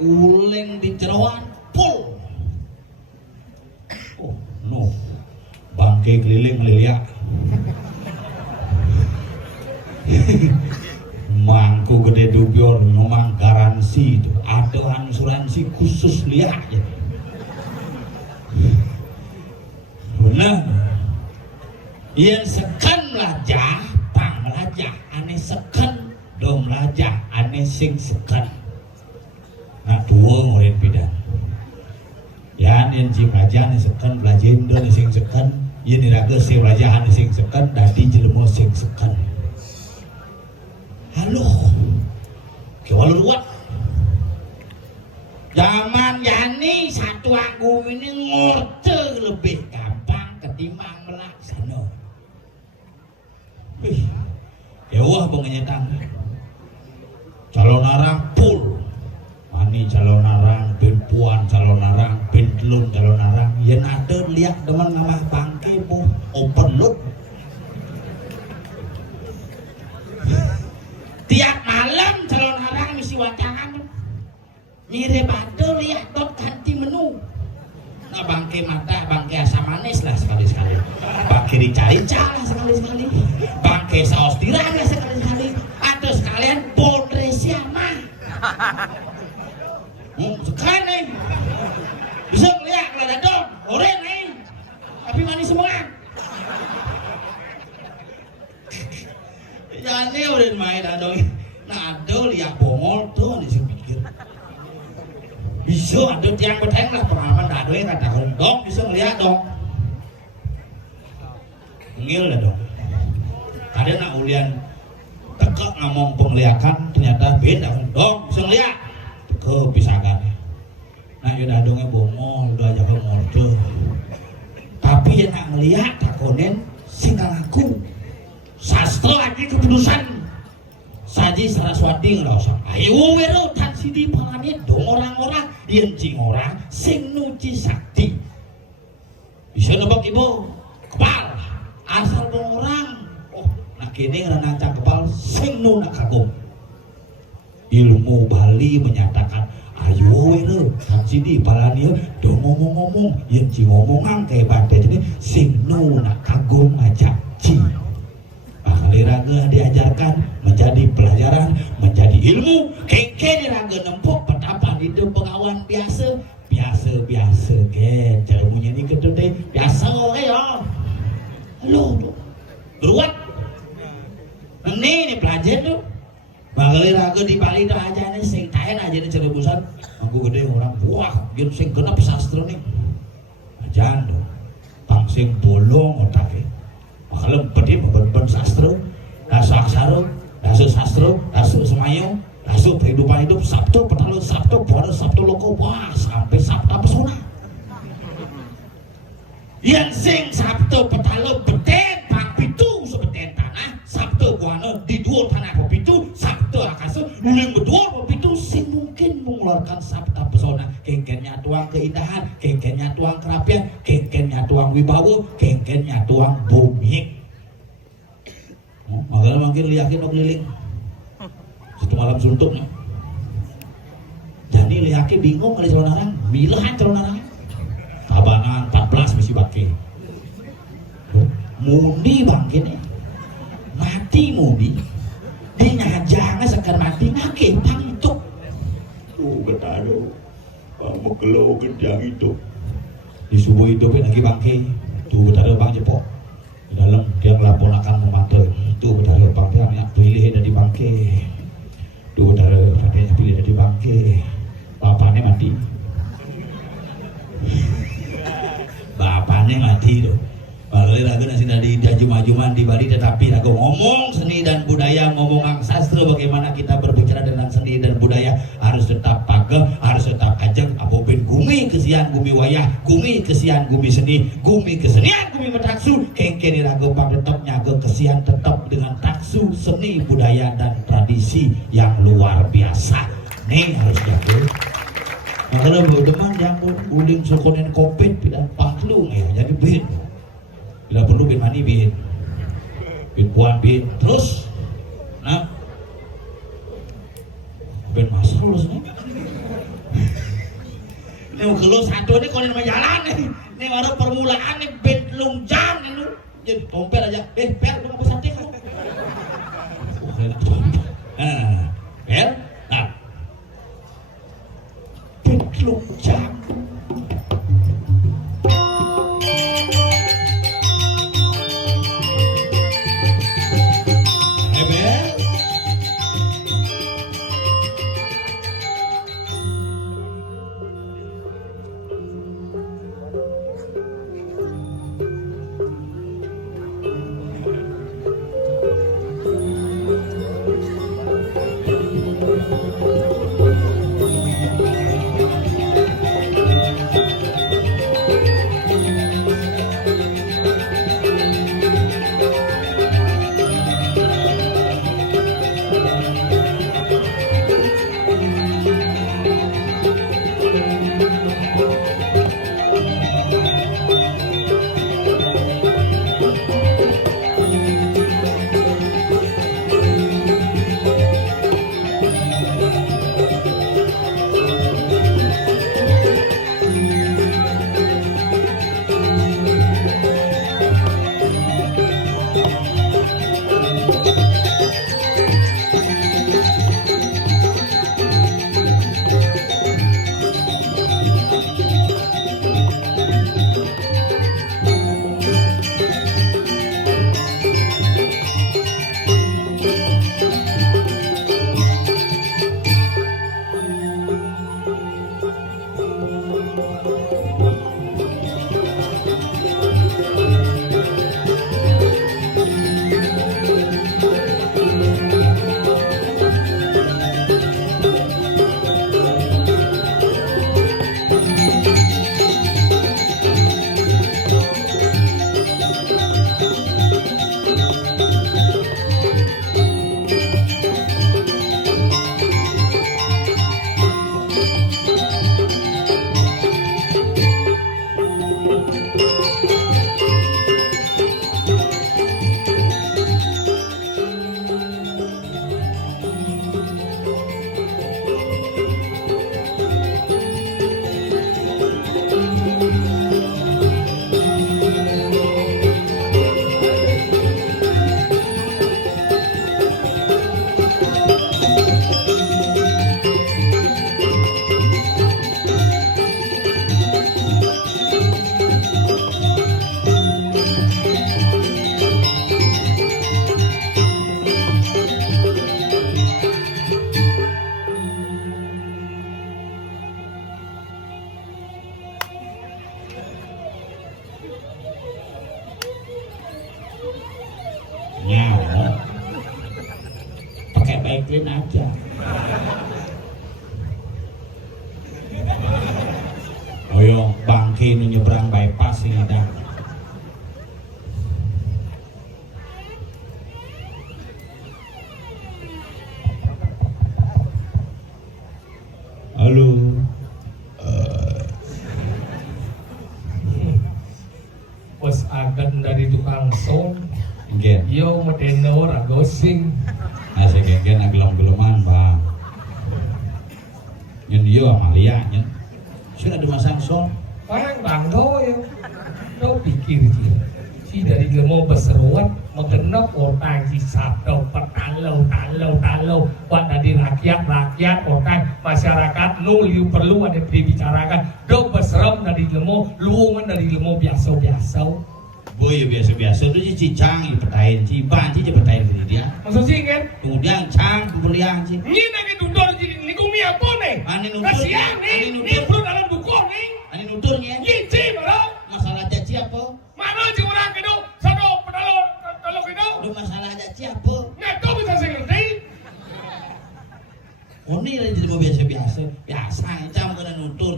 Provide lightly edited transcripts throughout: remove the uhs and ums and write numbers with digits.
uling di jeroan pul. Oh no, bangke keliling ngeliat. Mangku gede dubion ngomong garansi itu ada asuransi khusus lihat ya. Benar. Yang sekan melajah, pang melajah, aneh sekan dong melajah, aneh sing sekan. Nah dua murid bidan. Ya yang sing melajah aneh sekan belajar dong sing sekan. Ya diraga sing melajah aneh sing sekan, dadi jelemo sing sekan. Halo, kewalu ruat. Zaman yani satu aku ini ngorte lebih gampang ketimbang melaksana. Ya wah pengenyatan. Calon arang pul, mani calon arang, bin puan calon arang, bin telung calon arang. Yang ada lihat teman nama bangke bu open loop. Tiap malam calon arang misi wacangan mirip ada lihat dok ganti menu. Nah bangke mata, bangke asam manis lah sekali-sekali, bangke rica-rica lah sekali-sekali, bangke saus tiram lah sekali-sekali, atau sekalian Bodresia mah sekarang nih bisa lihat ada dong orang nih tapi manis semua. Jadi udah main adong, nah ada lihat bongol tuh nih pikir. Bisa ada tiang peteng lah pengalaman ada yang kata dong bisa ngeliat dong. Ngil lah dong. Kadang nak ulian tekak ngomong penglihakan ternyata beda dong bisa ngeliat. Tekak bisa kan. Nah yaudah dongnya bongol udah aja ngordo. Tapi yang nak ngeliat takonen singgal aku. Sastra lagi keputusan Saji Saraswati ngerasa ayo wero tan sidi palane dong orang-orang yang cing orang sing nuci sakti bisa nebak ibu kepal asal dong orang oh nak kini ngeranacak kepal sing nu nak kagum ilmu Bali menyatakan ayo wero tan sidi palane dong ngomong-ngomong yang cing ngomongan kayak badai jadi sing nu nak kagum ngajak cing. Raga diajarkan menjadi pelajaran, menjadi ilmu. Keke raga nempuk petapa itu pengawan biasa ke cara punya ni ketut deh biasa ya. Halo beruat ini pelajar tu bakal raga di Bali tu aja ni sing tain aja ni cara pusat aku gede orang wah dia sing kenap sastra ni ajan tu pang sing bolong otaknya kalau pedih memben sastra, dasu aksara, dasu sastra, dasu semayu, dasu kehidupan hidup, sabtu, petalu sabtu, pada sabtu loko, wah sampai sabta pesona. Yang sing sabtu petalu beten, pang pitu sebeten tanah, sabtu buana di dua tanah pitu, sabtu akasu, uling berdua pitu, sing mungkin mengeluarkan sabta pesona. Kengkennya tuang keindahan, kengkennya tuang kerapian, kengkennya tuang wibawa, kengkennya tuang bumi. Makanya makin liakin mau keliling satu malam suntuk nih. Jadi liakin bingung kali calon orang, milahan calon orang. Kabanan 14 misi baki. Mudi bangkin ya, mati mudi. Dia ngajangnya sekar mati ngake pang itu. Betado, mau keluar kerjaan itu. Di subuh itu lagi bangke, tuh betado bang jepok. Di dalam dia melaporkan memantau. Tuh dari bangke yang pilih dari bangke, tuh dari yang pilih dari bangke, bapaknya mati, bapaknya mati tuh. Kalau raga nasi dari juma-juman di Bali tetapi raga ngomong seni dan budaya, ngomong sastra bagaimana kita berbicara dengan seni dan budaya harus tetap pageh, harus tetap ajeng. Apobin gumi kesian gumi wayah, gumi kesian gumi seni, gumi kesenian gumi metaksu. Kengkeni raga pang tetap nyaga kesian tetap dengan taksu seni budaya dan tradisi yang luar biasa. Nih harus jago. Makanya berdeman yang uling sokonen kopit tidak paklung ya jadi bin. Bila perlu bin mani bin puan bin terus nah bin masal nih Nih kalau satu ini kalau nama jalan nih, nih baru permulaan nih bed lungjang nih, jadi tompel aja, per udah apa sate kamu? Per, nah, bed lungjang. Nyawa pakai baiklin aja. Ayo bangke nu nyebrang bypass ini dah. Halo. Bos agan dari tukang som. Gen. Yo medeno ora gosing. Asa gen agelom-geloman, Bang. Nyen yo Amalia nyen. Sudah ada masang som. Parang bang yo. Do pikir sih. Si dari lemo beseruat mengenok orang si sabdo pertalau talau buat dari rakyat orang masyarakat nu liu perlu ada dibicarakan do beserem dari lemo luungan dari lemo biasa Boy biasa tu cicang i petain ciban ci petain di dia. maksud sih kan Kemudian cang pembelian ci. ini lagi duduk ni kumi apa nih Ani nutur. kasihan nih ni perlu dalam buku nih Ani nuturnya. Gici malah Masalah caci apa? mana sih orang itu satu pedalo kalau itu Aduh masalah caci apa? neto bisa sih ngerti Oh ini jadi mau biasa. Cang kena nutur,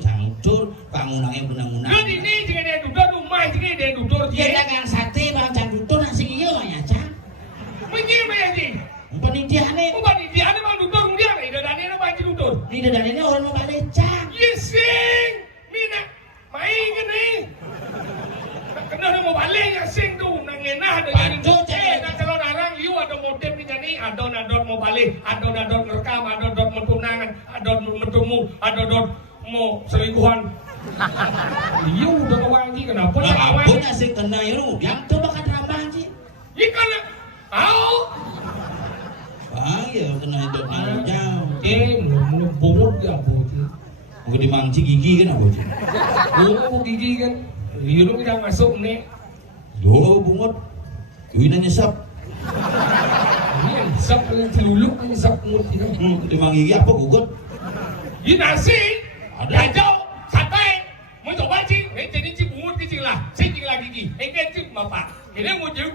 bangunannya benang-benang. kan ini jika dia duduk rumah jika dia duduk Dia dagang sate bang cang nutur nasi iya ya cang. menyima ya sih Pendidikan nih. bukan dia ada mau duduk dia ada ide dan ini apa duduk Di dadan ini orang mau balik cang. Yesing, mina, main kan ni. Kena ada mau balik ya sing tu nangenah dengan Aduh, nak kalau narang you ada motif ni ni, ada mau balik, ada ngerekam, ada mentunangan, ada mentumu, ada mau selingkuhan. Iya udah kewangi kenapa Nah, saya ampun asik kena lu, yang tuh bakal ramah sih. Ikan tahu. Ah, ya kena itu jauh. Belum bobot ya bocil. Mungkin dimangci gigi kan apa sih? Oh gigi kan. Iya lu yang masuk nih. Yo bungut. Ini nyesap. Ini yang sap yang celuluk yang sap mulut kita. Dimang gigi apa gugut? Ini nasi. Ada. Hijau, sate. Mau coba cing? Jadi cing bungut kecil lah. Cing lagi gigi. Ini cing bapak. Ini mau jauh.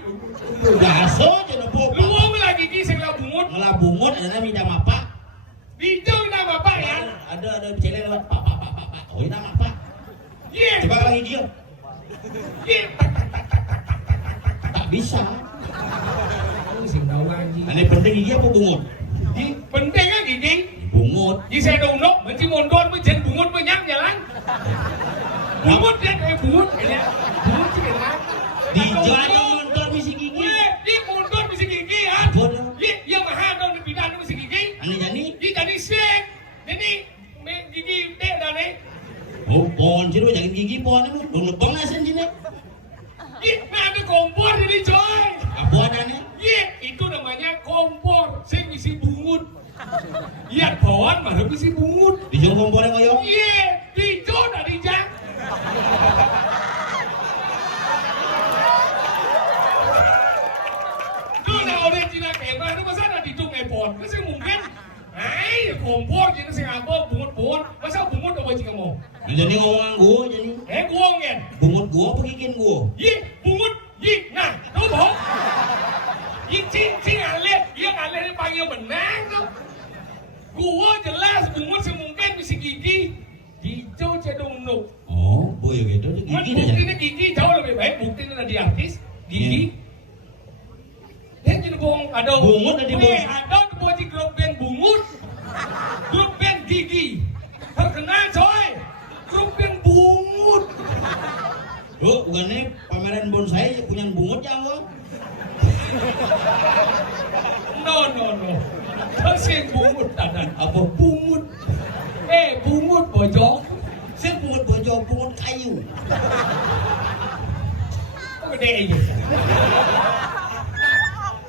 Gaso jangan bohong. Lu mau lagi gigi saya bungut. Malah bungut ada minta apa? Hijau nama bapak ya. Ada cewek lewat pak. Oh ini nama apa? Iya. Coba lagi dia. Iya. Tak bisa. Ini sing tahu lagi. Ini penting gigi apa bungut? Di penting kan gigi. Bungut. Di saya dong mesti mondor menjen bungut banyak jalan. Bungut dia kayak bungut ya. Bungut sih kan. Di jalan motor misi gigi. Di mondor mesti gigi ya. Bodoh. Iya mahal dong di bidang mesti gigi. Ani Jadi sing. Jadi gigi dek dan nih. Oh, pohon sih lu jangan gigi pohon itu. Dong lebang asin sini. Nah ada kompor ini coy. Apa adanya? Iya, itu namanya kompor. Sing isi bungut. Iya, bawaan mah isi bungut. Dijung kompornya koyong. Iya, hijau dari jak. Tuh nah oleh Cina kemah itu masa ada dijung epon. Masa mungkin. Ay, kompor jadi sing apa bungut-bungut. Masa bungut apa sih kamu? Nah, jadi ngomong gua jadi. Guong kan. Bungut gua apa gigiin gua? Iya, bungut. Iya, nah, tahu bohong. Iya, cing alir. Iya alir dipanggil benang tuh. Gua jelas bungut semungkin misi gigi. Hijau cedung nuk. Oh, boy gitu gigi aja. Buktinya gigi jauh lebih baik. Buktinya di artis. Gigi. Dia jadi bohong. Ada bungut ada di bawah. Ada buat di grup band bungut. Grup band gigi. Terkenal coy. Grup band bungut. Loh, bukannya pameran bonsai punya bungut ya gua? No. Kasih bungut tanah. Apa? Bungut. Bungut bojong. Saya bungut bojong, bungut kayu. Oh, gede aja.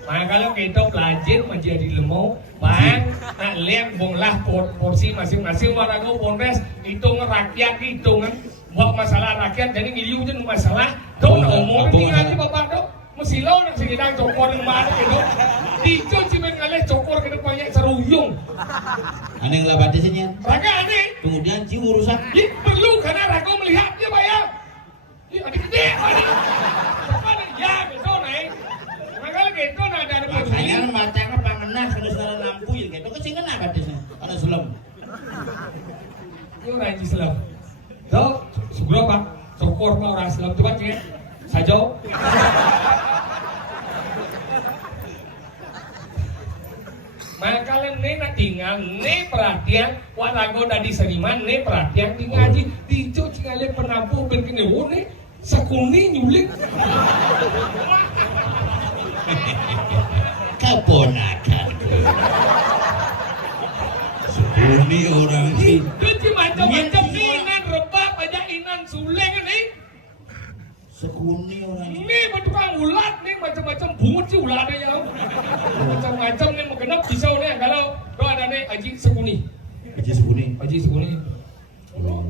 Nah, kalau kita pelajar menjadi lemau, bang, nak lihat bonglah porsi masing-masing warga Polres, hitungan rakyat, hitungan buat masalah rakyat, jadi ngiliu je masalah. Tuh, ngomong ini aja bapak tuh, mesti lo nak segedang cokor yang mana gitu. Dijo cimen ngalih cokor ke depannya seruyung. Aneh ngelabat di sini. Raga aneh. Kemudian cium urusan. Perlu karena raga melihat dia bayar. Ini adik gede, adik. Apa nih? Ya, betul nih. Makanya gitu ada Makanya macamnya pangenah kalau salah lampu ya gitu kesini apa di sini? Ada sulam. Itu nanti selam. Tuh, segera pak. Cokor pak orang selam coba cek. Sajo. Makanya nih nak tinggal, nih perhatian, walago dari seniman, nih perhatian di ngaji, dijo cingale penampuh berkini, nih sekuni nyulik. Keponakan. Sekuni orang ini. Itu macam-macam nih, inan rebab aja inan suleng nih. Sekuni orang ini. Ini tukang ulat nih macam-macam bungut sih ulatnya ya. Macam-macam nih mengenap pisau nih kalau ada nih Haji Sekuni. Haji Sekuni. Haji Sekuni.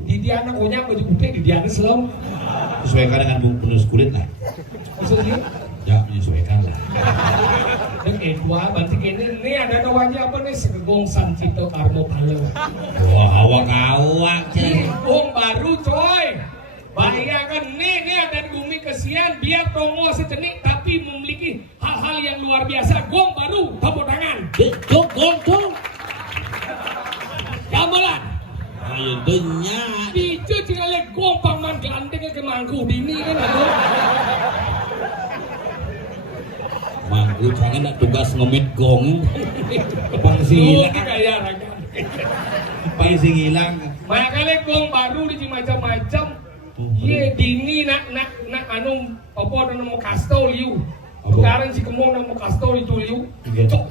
Di dia anak punya baju putih di dia anak selam. Sesuaikan dengan penulis kulit lah. Bisa sih. Ya menyesuaikan lah. Dan kedua bantik ini ada namanya apa nih Segong Sancito Karmo Palau. Wah awak-awak cek. Gong baru coy. Bayangkan nih ada di bumi kesian biar tongo sejenik tapi memiliki hal-hal yang luar biasa. Gong baru tepuk tangan. Gong. Gamelan. Ayo dunya. Itu cingale gong paman gelandengnya ke mangku dini kan ada. Mangku jangan nak tugas ngemit gong. Pangsilang. Kayak raga. Pangsi hilang. Makanya gong baru di macam-macam. Ye dini nak anu apa nama kastol liu. Sekarang si kemong nama kastol itu liu. Cok.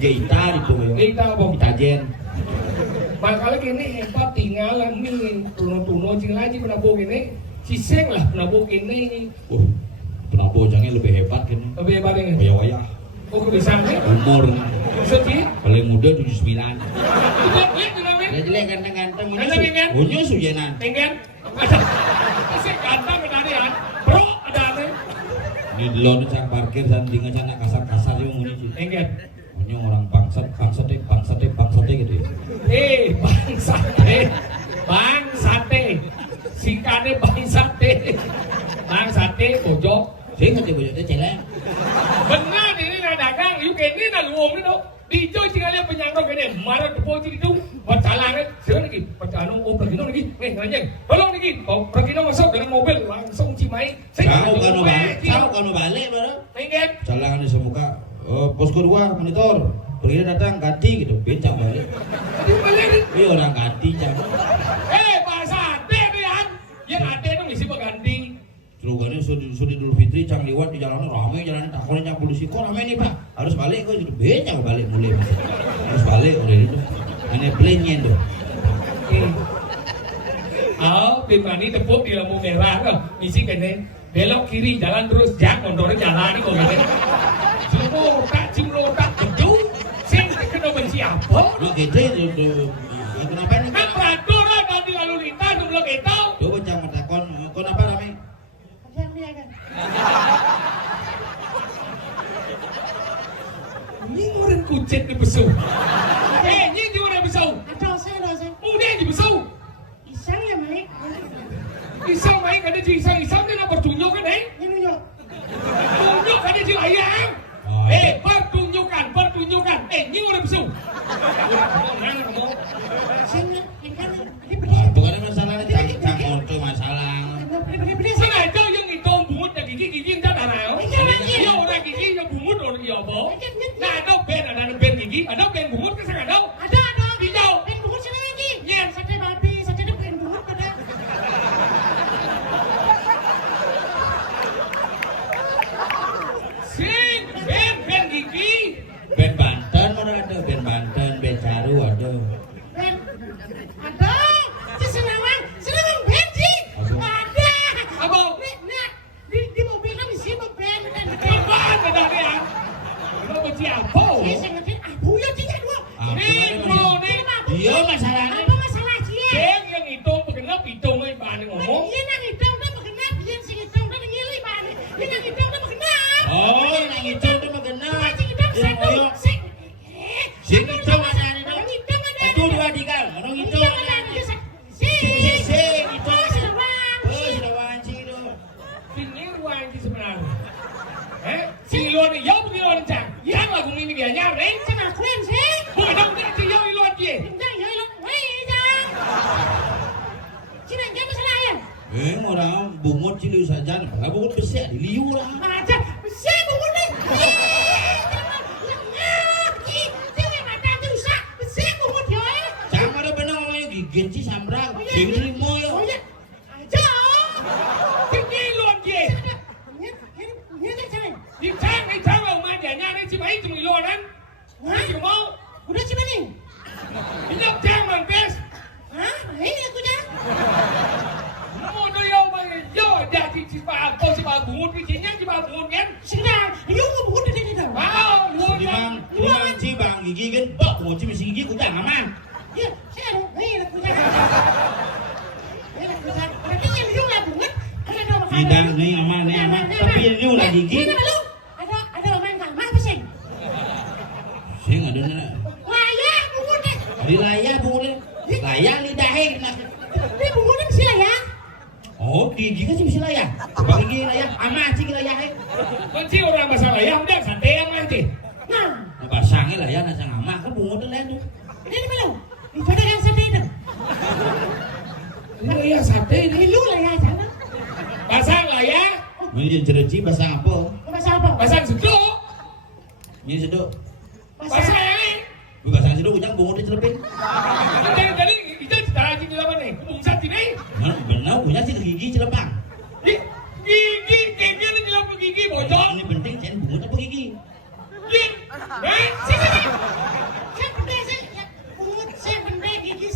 Geita itu. Geita apa? Itajen. Makanya kini hebat tinggalan nih tuno-tuno cing lagi penabuh kini ciseng lah penabuh kini. Penabuh jangan lebih hebat kan? Lebih hebat ini. Waya-waya. Oh kebiasaan nih. Umur. Sedih. Paling muda 79. Itu jelek tuh namanya. Jelek ganteng-ganteng. Ganteng. Punya sujenan. Tengen. Masih ganteng tadi ya. Bro ada nih. Ini dulu nih cang parkir dan tinggal cang kasar-kasar sih muni sih. Tengen. Punya orang bangsat gitu. Bangsate. Sikane bangsate bojok. Sih ngerti bojok itu celeng. Benar ini nak dagang, you kini nak luang ni tu. Dijauh tinggalnya penyangkau kini, marah deposit itu, berjalan ni, siapa lagi? Berjalan, oh pergi nong lagi, nanya, tolong lagi, kau pergi nong masuk dengan mobil, langsung cimai. Kau kan balik baru. Ingat? Jalan di semuka, posko 2 monitor, pergi datang ganti gitu, bencang balik. Dia balik ni. Ini orang ganti cang. Bahasa ade ni kan? Yang ade tu mesti berganti. Slogannya sudah Idul Fitri cang liwat di jalanan ramai jalan takonya polisi kok ramai nih pak harus balik kok itu bencang balik mulai harus balik oleh itu aneh plannya tu. Dimana tepuk di lampu merah tu, misi kene belok kiri jalan terus jak motornya jalan ni kau kene. Jumlotak betul. Sing kena benci apa? Lo gitu itu kenapa ni? Kan peraturan nanti lalu lintas belum kita. Coba cang takon kenapa ramai? Ni orang kucing ni besar. Ni dia orang besar. Udah dia besar. Isang main kada ji isang dia nak pertunjukan tunjuk kada ji ayam. Pertunjukan. Ni orang besar. Bukan masalah ni cang motor masalah. Sengaja yang itu bungut dan gigi tak ada. Dia orang gigi yang bungut orang dia apa? Nah ada ben gigi, ada ben bungut ke sana ada? Di jauh. Yes. Sing ben gigi. Ben Banten mana ada? Ben Banten, Ben Caru ada. Apa? Di mobil kami sih ben dan Kapan ada dia? Kau benci apa? Abu ya tidak dua. Dia masalahnya. Apa masalah sih? Ceng yang itu berkenap hitung ai bani ngomong. Iya nang hitam dah berkenap, iya sing hitam dah ngili bani. Iya nang hitam dah berkenap. Oh, yang itu tu mengenal. Sing hitam satu. Sing itu mana ni? Yang hitam ada. Itu dua dikal. Orang itu. Sing itu. Sudah wanci tu. Ini ruang di sebenarnya. Silon ni, yang silon cang. Yang lagu ini dia nyar, Sama kuen sih. Bukan tak silon ilon dia. Enggak ya lo. Hei, jang. Cina dia masalah ya. Orang bungut cilu saja. Kalau bungut besar diliu lah. Aja, siapa bungut ni? Sama ada benar orang yang gigit si sambrang. Gigit limo yo. Aja. Ini ilon dia. Di cang rumah dia nyar ni cuma itu ilon kan. Masih mau. Udah cuma ni. Ini cang mampes. Hah? Ini aku dah. Mau tu yo dah si bungut ni cinya si bungut kan. Sudah. Ini aku bungut di dah. Wow, Di bang ci bang gigi kan. Bok bungut ci mesti gigi kucang aman. Ya, saya ada. Hei, aku dah. Berarti yang lu lah bungut. Tidak ni aman. Tapi yang liu lah gigi. Ini apa lu? Ada orang enggak? Apa sih? Sing ada nak. Layak bungut ni. Di layar bungut ni. Layar lidahnya nak. Ini bungut ni mesti layak. Oh, gigi kan mesti layar. Bang gigi layar. Aman ci layar. Kunci orang masalah yang udah santai yang nanti. Nah, Pasangnya layar nak sang aman kan bungut lain tu. ini belum. Itu ada yang sedih tu. Ini yang sate Ini ni. lu layak sana. Pasang lah ya. Ini cereci pasang apa? Pasal apa? Pasang seduk. Ini seduk. Pasang yang ni. Pasang seduk kucang bungut dia celepin. Jadi kita cerita lagi di mana ni? Bungsat ini. Benar punya sih gigi celepang. Gigi ni jelas gigi bocor. Ini penting jangan bungut apa gigi. Gigi. Sini. Saya benda saya. Bungut saya benda gigi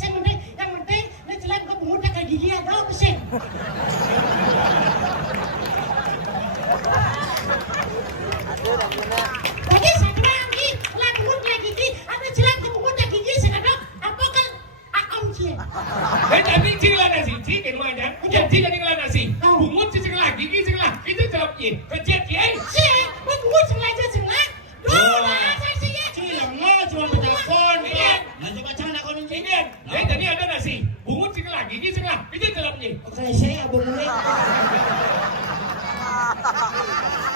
Tapi cinglah nasi, cingin mana? Yang cingin dengan nasi. Bungut cingin lagi, itu jawab ye. Kecil ye. Si, bungut sengaja sengaja. Dua, saksinya. Cilang mau cuma bertakon. Nah coba jangan aku nih. Cingin. Jadi ada nasi. Bungut cingin lagi, itu jawab ye. Oke saya abang ini.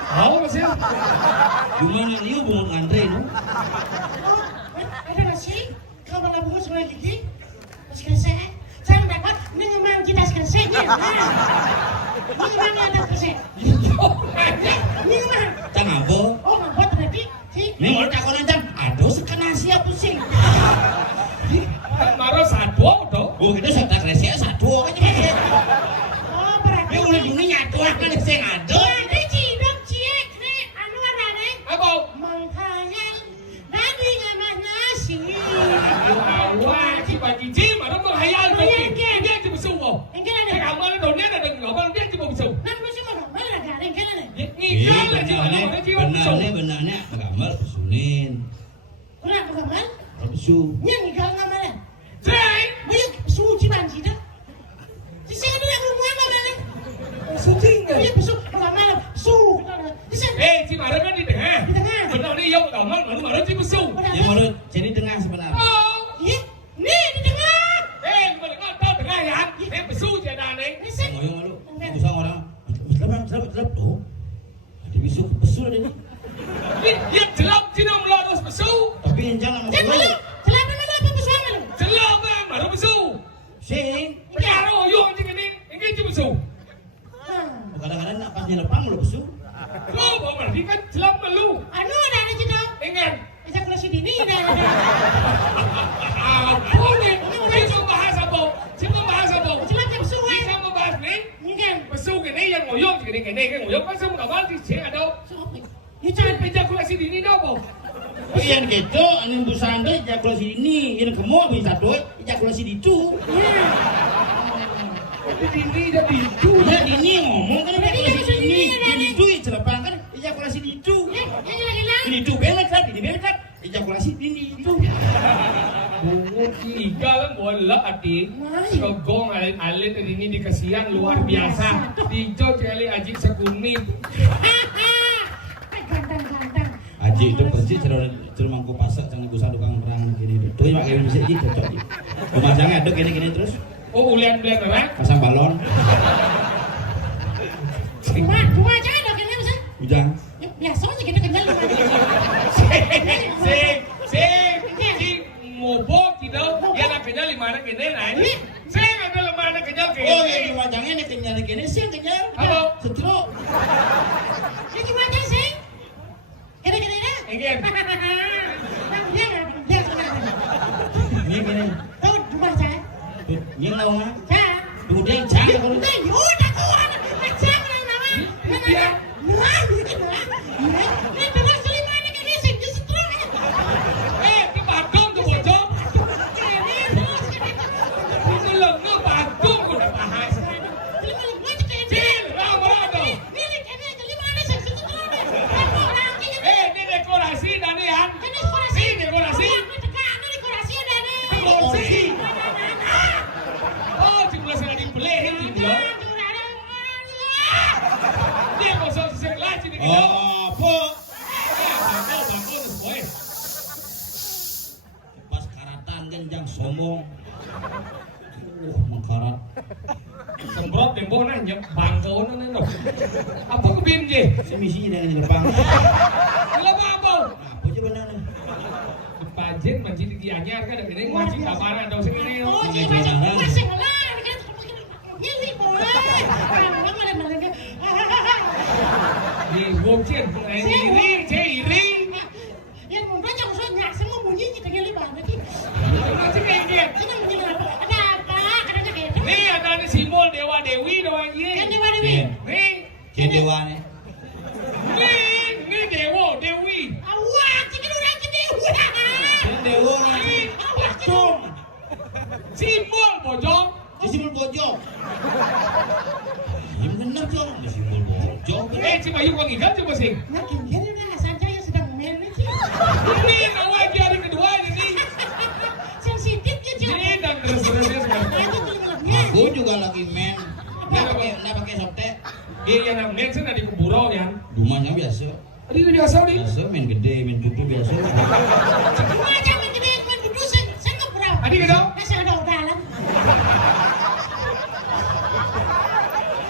Tahu sih? Gimana liu bungut Andre no? Oh, ada nasi. Kau malah bungut sengaja gigi. Selesai. Saya dapat mengemang kita selesai. Mengemang ada selesai. Mengemang. Tang apa? Oh, ngapa tadi? Si. Ini mau takon ancam. Aduh sekarang nasi apa sih? Maro satu tuh. Oh kita setak resi satu aja. Oh, berarti. Ini udah dunia nyatu kan saya ngado. Ada cidok cie, nih anu warnanya. Apa? Menghayal dari ngamah nasi. Awak cici maro menghayal Menghayal, begini. Dia cuma suwo. Engkau ada. Kamu ada donnya ada ngobal dia cuma suwo. Nang mesti mana? Mana ada engkau ada. Ngikal lah cuma dia cuma suwo. Benarnya gambar pesunin. Kurang kegaman? Pesu. Yang ngikal ngamana? Try. Banyak suci banci dah. Sisi ada yang rumah ngamana? Suci enggak? Banyak pesu ngamana? Su. Sisi. Si maro kan di tengah. Di tengah. Benar ni yang gambar maro cuma suwo. Ya menurut jadi tengah sebenarnya. Oh. Iya. Nih di tengah. Kembali kau tahu tengah ya? Pesu je dah ni. Sisi. Ngoyong malu. Usang orang. Selap tuh. Ada bisu pesu ada ni. Dia jelap cina melorot pesu. Tapi yang jangan Jangan masuk. malu. Selama mana apa pesu malu? Jelap kan maro pesu. Sing. Pengaruh yung cing ni. Ini cuma pesu. Kadang-kadang nak pas nyelepang malu pesu. Kau bawa berarti kan jelap malu. Anu ada cidok. Ingat. Ejakulasi dini dah. Apa ni? Kita bahas apa? Kita bahas apa? Jelap yang pesu eh. Kita membahas ni. Mungkin. Pesu gini yang ngoyong gini kan ngoyong kan semua kawan di sini ada. Ya Jangan jangan ejakulasi dini dah apa? Oh yang gitu, angin busanda ejakulasi ini, yang kemo bisa doy ejakulasi di itu. Tapi dini dah di itu. Ya ini ngomong kan ejakulasi ini, di itu celepang kan ejakulasi di itu. yang lagi-lagi. Ini itu benar kan, ini benar kan ejakulasi ini itu. Bungut igal bola adik. Sogong alit ini dikasihan luar biasa. Dijo celi aji sekuni. Gantang-gantang. Aji itu persis cerita mangku pasak jangan gusah tukang perang gini. Tuh pakai bisa aja cocok. Pemasangnya aduk gini terus Oh ulian-ulian orang. pasang balon, Dua aja ada kena bisa. ujang. Ya, biasa aja kita kenyal. Si ngobok gitu. Dia nak kenyal 5 anak gini nanya. Saya ada 5 anak kenyal kayak Oh yang di wajangnya ini kenyal gini sih yang kenyal. Apa? Setruk. Ini gimana sih? Kira-kira ini? Ingin. Dia Ini gini. tahu dua aja. Tuh, yang lawan. Ya. Kemudian jangan kalau Udah, udah keluar. Macam yang nama. Dia. Wah, gitu lah. Ini terus lima anak ini sih justru. Ke Bagong ke Bojong. Itu lengan Bagong udah bahas. Cil, rawa dong. Ini dekorasi Danian. Ini dekorasi. Dekorasi. Oh, cuma sekali dibeliin gitu. Dia kosong seselah sini gitu. oh, apa? Pas karatan genjang sombong. Mengkarat. Semprot tembok nanya bangkau nanya. Apa kebin je? Semisinya dengan gerbang. Kenapa apa? Apa aja benar nih? Pajen masjid di Gianyar kan ada ini masjid Kamaran atau sini. Oh, jadi macam masih lah. Ini boleh. Di Bukit, iri. Yang mungkin yang soalnya semua bunyi kita geli banget. Macam kayak gitu. Ini bunyi apa? Ada apa? Ada kayak itu. Nih ada nih simbol Dewa Dewi doang Kan ini. Dewa Dewi. Nih, Kedewa nih. nih Dewa Dewi. Awak, cikgu udah gede. Kedewa nih. Awak cikgu. Simbol bojong. Simbol bojong. Ini benar jong. Simbol bojong. Si Bayu kau ingat coba sih. Makin gini udah Sanca yang sedang main sih. Ini awal di hari kedua ini. Sensitif ya Ini dan terus-terusnya sekarang. Aku juga lagi men. Nggak pakai softtek. Iya yang men sana di kuburo ya. Rumahnya biasa. Tadi itu biasa nih. Biasa main gede, main tutu biasa. Semua aja main gede, main duduk, saya nggak pernah. Tadi gitu. Saya ada dalam.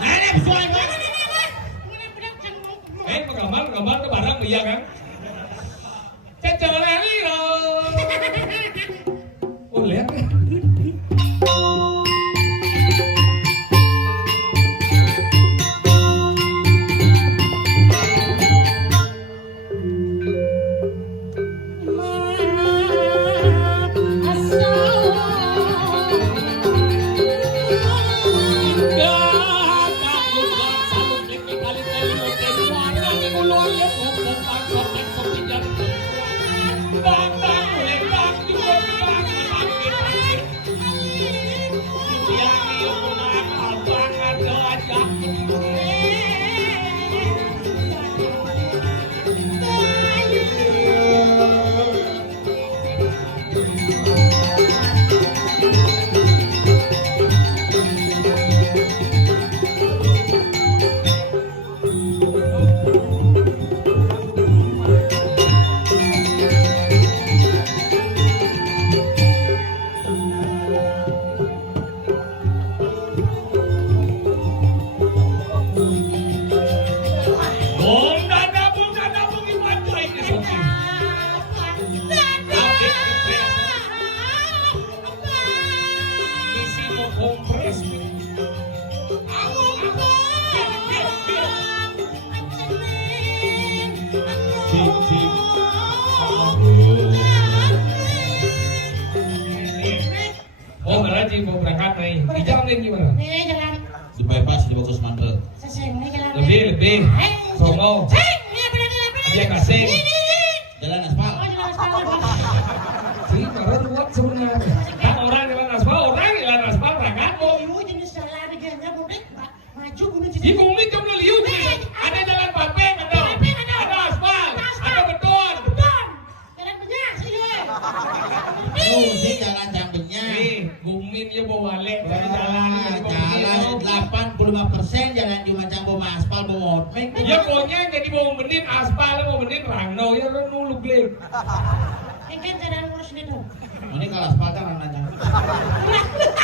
Nah, ini sesuai banget. Gambar ke barang iya kan? Cecoleliro. Oh lihat. Oh, berarti mau berangkat nih. Di jam nih gimana? Nih jalan. Di bypass di bagus mantel. Saya nih jalan. Lebih. Songo. Dia kasih. Jalan aspal. Oh, jalan aspal. Sih, karena ruwet sebenarnya. Kan orang jalan aspal berangkat. Oh, ibu jenis jalan aja mudik, maju bunuh Di bumi kamu liu nih. Ada jalan papeng ada. Ada aspal. Ada beton. Jalan banyak sih ya. Oh, sih jalan jambenya. Nih, gumin ya bawa balik dari jalan. Jalan 85% jalan cuma campur aspal bawa hotmik. Ya pokoknya jadi mau benin aspal, mau benin rangno ya orang nuluk lek. Kan jalan ngurus ini tuh. Ini kalau aspal kan orang aja.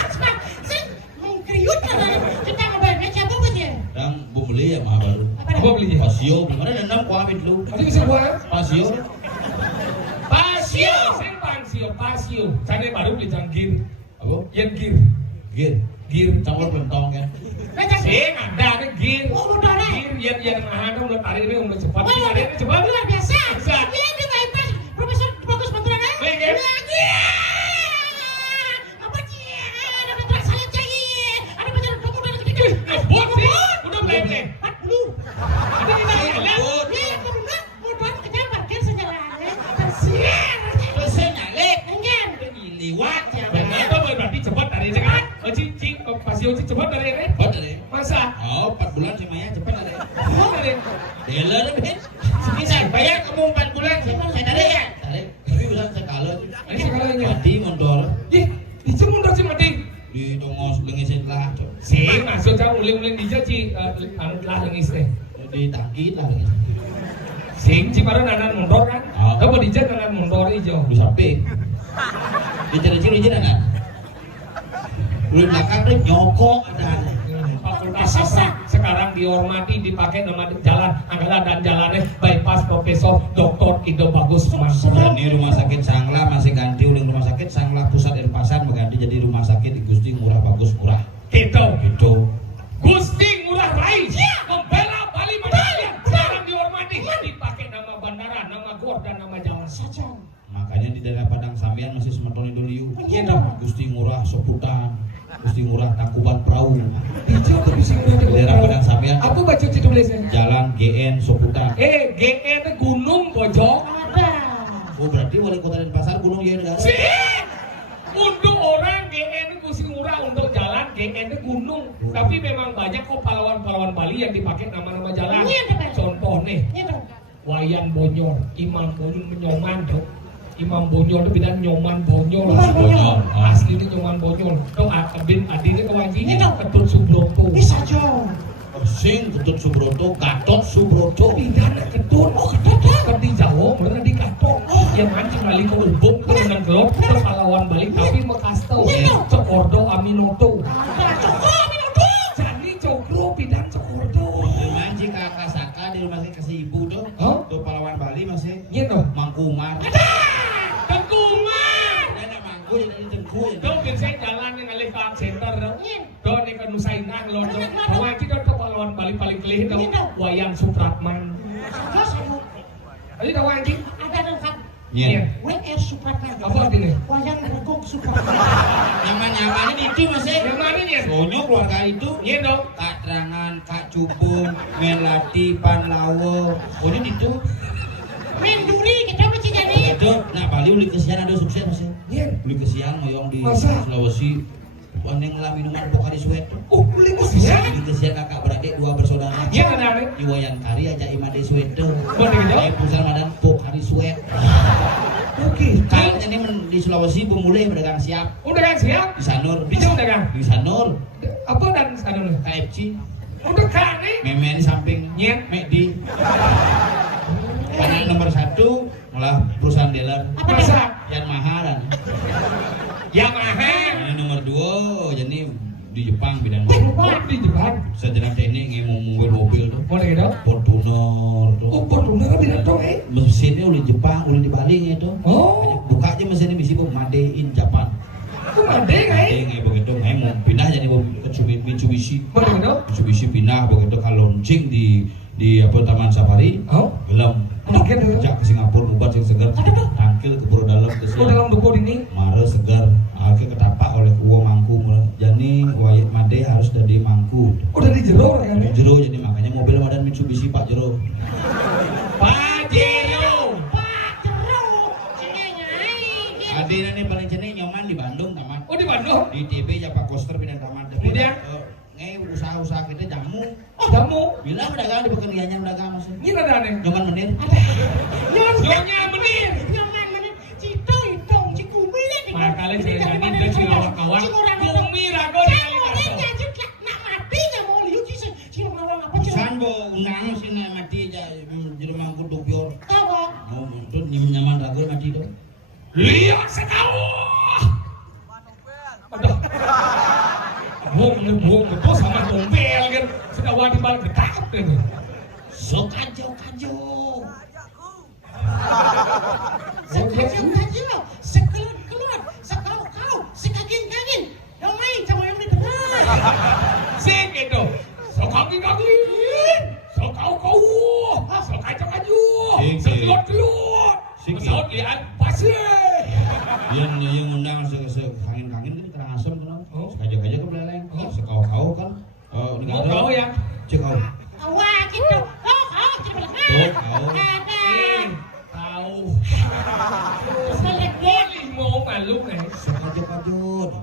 Aspal, saya mengkriut kan. Kita ngabarin siapa aja. Dan bu beli ya mah baru. Apa belinya? Pasio, gimana dendam kuamit lu? Tadi bisa gua. Pasio. Pasio. Cari baru beli jangkir. Apa? Yang gir. Gir campur belentong kan. Sing ada gir. Oh, udah ada. Gir yang mahal udah tarik ini udah cepat. Wah, Tarik ini cepat. luar biasa. Bisa. Iya, di bypass Profesor Bagus Banturan. Lagi. Apa sih? Ada bantuan salib cair. Ada bantuan pemuda gede-gede. Ngebut sih. Udah belum. 40. Ada di sana. Ngebut. Iya, pemuda motor kejar parkir sejalannya. Tersier. Selesai nyalek. Enggak. Liwat ya. Itu berarti cepat dari ini kan? Pasio cepat dari ini. Cepat ada. Masa? Oh, 4 bulan sih Maya cepat ada. Dari Dealer ben. Bisa bayar kamu 4 bulan saya tarik ya. Tarik. Tapi bulan sekali. Ini sekalanya. Mati motor. Ih, itu mundur sih mati. Di tongos lengesin lah. Sing masuk kan uling-uling dijaci anu lah lengis teh. Di tangki lah. Sing ciparan anan mundur kan? Oh. Apa dijat anan mundur ijo. Di samping. Di ciri-ciri jenengan. Udah belakang deh nyokok ada. Fakultas sastra sekarang dihormati dipakai nama jalan anggaran dan jalannya bypass Profesor Dr. Indo Bagus Mansur. Ini rumah sakit Sangla masih ganti ulang rumah sakit Sangla Pusat Denpasar mengganti jadi rumah sakit di Gusti Ngurah Bagus Murah. Gitu. Gitu. Gusti Ngurah Rai membela Bali Mandalika sekarang dihormati dipakai nama bandara, nama gor dan nama jalan saja. Makanya di daerah Padang Sambian masih sementara Doliu. Gitu. Gusti Ngurah Soputan, Gusti Ngurah Tangkuban Perahu. Ijo tuh bisa ngurah Di daerah Padang Sambian Aku baca itu tulisnya. Jalan GN Soputan. GN Gunung Bojong. Ada. Oh berarti wali kota Denpasar Gunung Jaya Negara. Sih. Untuk orang GN Gusti Ngurah untuk jalan GN Gunung. Tapi memang banyak kok pahlawan-pahlawan Bali yang dipakai nama-nama jalan. Iya, Pak. Contoh nih, Iya, Pak. Wayan Bonyor, Imam Bonyor menyoman dok. Imam Bonyor itu beda nyoman Bonyor. Nyoman Bonyor. Asli itu nyoman Bonyor. Dok adin adinnya kewajiban. Iya, Sing Ketut Subroto, Gatot Subroto. Pidana Ketut, kan di Jawa, bener di Gatot. Yang mancing balik ke Ubung, dengan gelap, ke Palawan balik, tapi Mekasto, Cokordo Aminoto. Jadi Cokro, Pidan Cokordo. Mancing kakak Saka di rumah kasih ibu tuh. Tuh Palawan Bali masih. Gitu. Mangkumar. Tengkumar. Ada mangku jadi tengku. Tuh biasanya jalan yang alih ke center dong. Tuh nih ke Nusa Indah lo tuh. Bahwa kita tuh Palawan Bali paling kelih dong. Wayang Supratman. Ayo tahu anjing? Ada lengkap. Iya. WR Supratman. Apa artinya? Wayang Regok Supratman. Nyaman-nyaman itu masih. Yang mana nih? Sonyo keluarga itu. Iya dong. Kak Terangan, Kak Cupung, Melati, Panlawo. Oh ini itu. Menduri kita mesti jadi. Itu, nah Bali uli kesian ada sukses masih. Iya. Uli kesian ngoyong di Masa? Sulawesi. Pandeng lah minuman Pokari Sweat. Oh, beli kesian. Uli kesian kakak beradik dua bersaudara. Iya kan ada. Di wayang tari aja Imade Sweat. Boleh gitu? Pusat Madan Pokari Sweat. Oke. Kalian ini di Sulawesi pemulai pedagang siap. Udah kan siap? Di Sanur. Di Jawa udah kan? Di Sanur. Apa dan sana? KFC. Udah kan nih? Memen di samping. Nyet. Mekdi. Karena nomor 1 malah perusahaan dealer. Masa? Yang mahal dan Yamaha. ini nomor 2 jadi di Jepang bidang Oh, di Jepang. sejenak teknik ngomong mobil tuh Boleh gitu? Fortuner tuh Oh, Fortuner kan tidak tahu mesinnya udah Jepang udah di Bali gitu Oh, buka aja mesinnya bisa Made in Japan aku mandi Made kayak begitu mau pindah jadi Mitsubishi Boleh gitu? Mitsubishi pindah begitu kalau launching di apa Taman Safari Oh, belum Mungkin gitu. Ajak ke Singapura buat yang segar tangkil ke pura dalam ke Oh, dalam duku ini. mare segar akhirnya ketapak oleh kuwo mangku jadi wayat Made harus dari mangku Udah di jero kan? dari jero jadi makanya mobil Madan Mitsubishi Pak Jero Pajero. Pak Jeruk. Nyai. Adina nih paling jenis nyoman di Bandung taman Oh, di Bandung. di TB ya Pak Koster pindah taman Kemudian? usaha-usaha kita jamu Oh, kamu. bilang pedagang di pekerjaannya pedagang maksudnya Ini ada nih. nyoman menir Nyonya menir. Nyaman mana? Cito itu, cikumi ya. Makanya saya jadi itu si kawan. Bumi rago di kali kaso. Nak mati nggak mau lihat sih. Si orang apa sih? Sanbo unang sih mati aja jadi mangku dupior Tahu. oh itu nyaman ragu mati tuh Lihat sekau. Aduh. Buang betul sama dompel kan. Sekawan di balik ketakut kan. so kajo Sekajau, sekeluar, sekau, sekagin. Yang main sama yang di tengah. Sing itu. Sokaki. Sokau. Sokaju. Sekelot. Pesawat lihat pasir. yang undang sekangin kan terang asam kan sekajak ke beleleng sekau kan Mau kau ya? cekau Wah, gitu. Kau, kita kau ada. Tahu. Selek Boleh mau malu nih. sekajak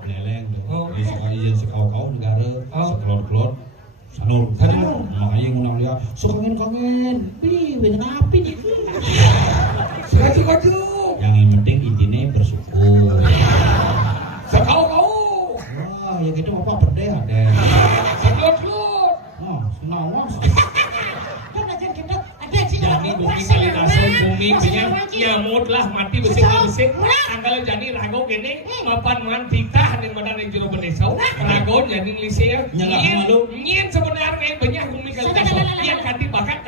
beleleng Oh. di sekau negara Oh. sekelot sanur makanya yang undang dia sekangin bener api nih Sekaju. yang penting intinya bersyukur Sekau. wah ya gitu apa perde ada Sekelot. oh senawas Jadi bumi kali nasib bumi punya nyamut lah mati besik tanggal jadi rago gini mapan man titah nih mana nih jero bedesau rago jadi lisir Nyala malu. nyin sebenarnya banyak bumi kali nasib yang kanti bakat